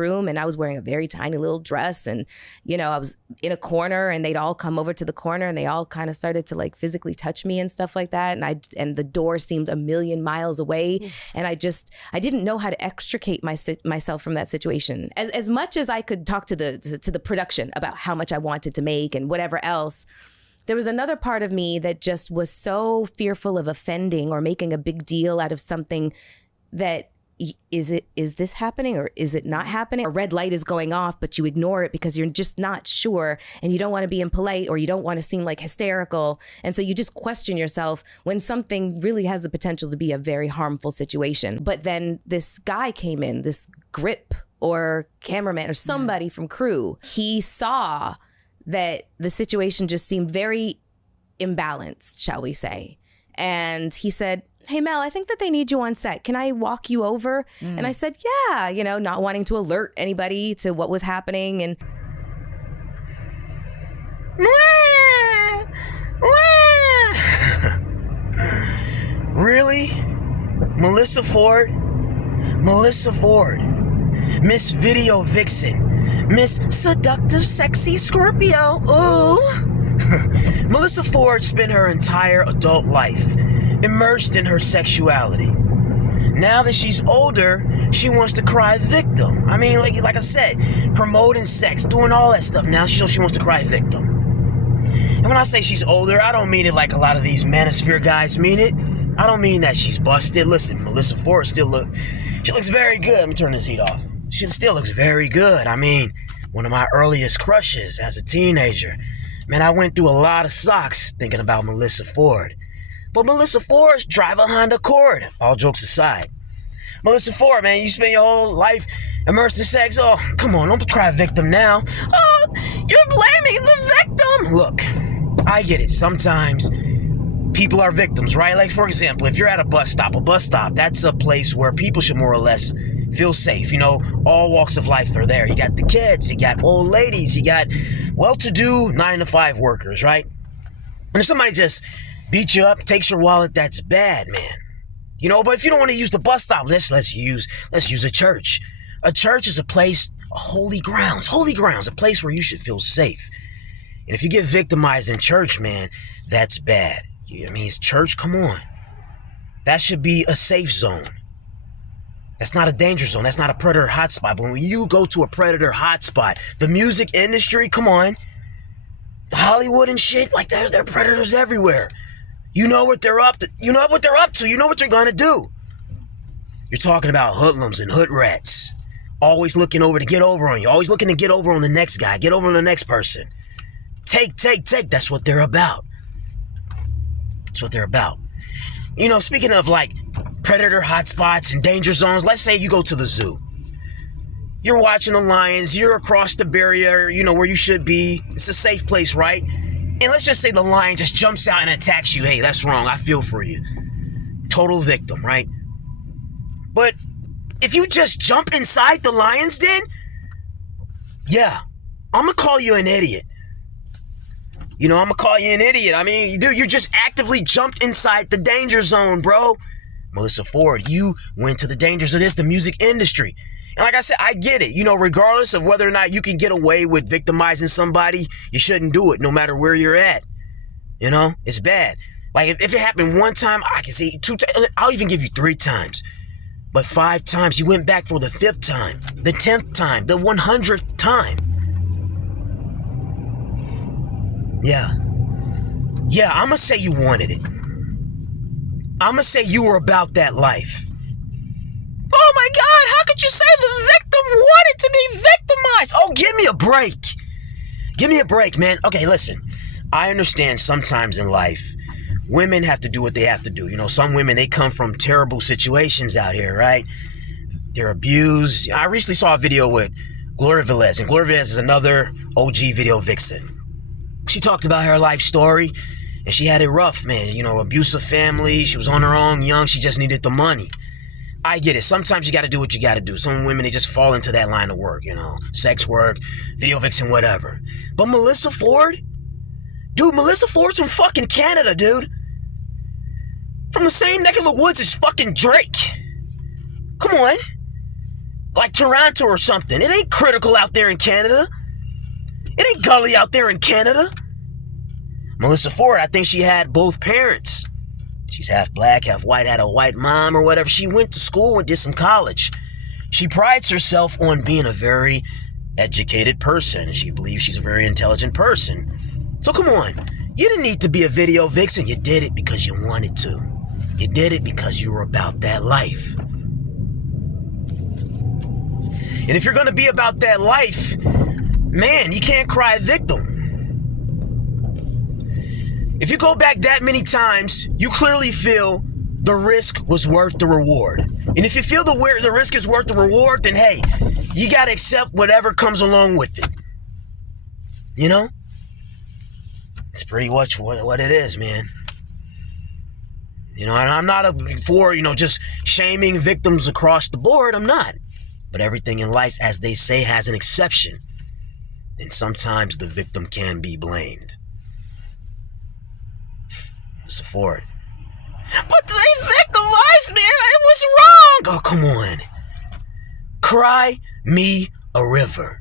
room, and I was wearing a very tiny little dress, and I was in a corner, and they'd all come over to the corner, and they all kind of started to like physically touch me and stuff like that, and the door seemed a million miles away, and I didn't know how to extricate myself from that situation. As much as I could talk to the production about how much I wanted to make and whatever else, there was another part of me that just was so fearful of offending or making a big deal out of something that, is this happening or is it not happening? A red light is going off, but you ignore it because you're just not sure, and you don't want to be impolite, or you don't want to seem like hysterical. And so you just question yourself when something really has the potential to be a very harmful situation. But then this guy came in, this grip or cameraman or somebody from crew. He saw that the situation just seemed very imbalanced, shall we say. And he said, "Hey, Mel, I think that they need you on set. Can I walk you over?" And I said, yeah, not wanting to alert anybody to what was happening. And Really? Melyssa Ford? Melyssa Ford. Miss Video Vixen. Miss Seductive Sexy Scorpio. Ooh. Melyssa Ford spent her entire adult life immersed in her sexuality. Now that she's older, she wants to cry victim. I mean, like I said, promoting sex, doing all that stuff. Now she wants to cry victim. And when I say she's older, I don't mean it like a lot of these manosphere guys mean it. I don't mean that she's busted. Listen, Melyssa Ford she looks very good. Let me turn this heat off. She still looks very good. I mean, one of my earliest crushes as a teenager. Man, I went through a lot of socks thinking about Melyssa Ford. But Melyssa Ford drive a Honda Accord. All jokes aside. Melyssa Ford, man, you spend your whole life immersed in sex. Oh, come on, don't cry victim now. Oh, you're blaming the victim. Look, I get it. Sometimes people are victims, right? Like, for example, if you're at a bus stop, that's a place where people should more or less feel safe. All walks of life are there. You got the kids, you got old ladies, you got well-to-do 9-to-5 workers, right? And if somebody just beats you up, takes your wallet, that's bad, man. But if you don't want to use the bus stop, let's use a church. A church is a place, holy grounds, a place where you should feel safe. And if you get victimized in church, man, that's bad. It's church, come on. That should be a safe zone. That's not a danger zone. That's not a predator hotspot. But when you go to a predator hotspot, the music industry, come on, the Hollywood and shit, like there are predators everywhere. You know what they're up to. You know what they're up to. You know what they're gonna do. You're talking about hoodlums and hood rats, always looking over to get over on you. Always looking to get over on the next guy. Get over on the next person. Take. That's what they're about. That's what they're about. Speaking of like predator hotspots and danger zones, let's say you go to the zoo. You're watching the lions, you're across the barrier, where you should be. It's a safe place, right? And let's just say the lion just jumps out and attacks you. Hey, that's wrong. I feel for you. Total victim, right? But if you just jump inside the lion's den, yeah, I'm going to call you an idiot. I'm going to call you an idiot. I mean, you just actively jumped inside the danger zone, bro. Melyssa Ford, you went to the dangers of the music industry. And like I said, I get it. Regardless of whether or not you can get away with victimizing somebody, you shouldn't do it no matter where you're at. It's bad. Like, if it happened one time, I can say 2 times. I'll even give you 3 times. But 5 times, you went back for the 5th time, the 10th time, the 100th time. Yeah, I'm going to say you wanted it. I'm going to say you were about that life. Oh my God, how could you say the victim wanted to be victimized? Oh, give me a break. Give me a break, man. Okay, listen. I understand sometimes in life, women have to do what they have to do. Some women, they come from terrible situations out here, right? They're abused. I recently saw a video with Gloria Velez, and Gloria Velez is another OG video vixen. She talked about her life story, and she had it rough, man. Abusive family. She was on her own, young. She just needed the money. I get it. Sometimes you got to do what you got to do. Some women, they just fall into that line of work, sex work, video vixen, whatever. But Melyssa Ford? Dude, Melyssa Ford's from fucking Canada, dude. From the same neck of the woods as fucking Drake. Come on. like Toronto or something. It ain't critical out there in Canada. It ain't gully out there in Canada. Melyssa Ford, I think she had both parents. She's half black, half white, had a white mom or whatever. She went to school and did some college. She prides herself on being a very educated person, and she believes she's a very intelligent person. So come on, you didn't need to be a video vixen. You did it because you wanted to. You did it because you were about that life. And if you're going to be about that life, man, you can't cry victim. If you go back that many times, you clearly feel the risk was worth the reward. And if you feel the risk is worth the reward, then hey, you got to accept whatever comes along with it. You know? It's pretty much what it is, man. You know, and I'm not for, just shaming victims across the board. I'm not. But everything in life, as they say, has an exception. And sometimes the victim can be blamed. Melyssa Ford. But they victimized me. It was wrong. Oh, come on. Cry me a river.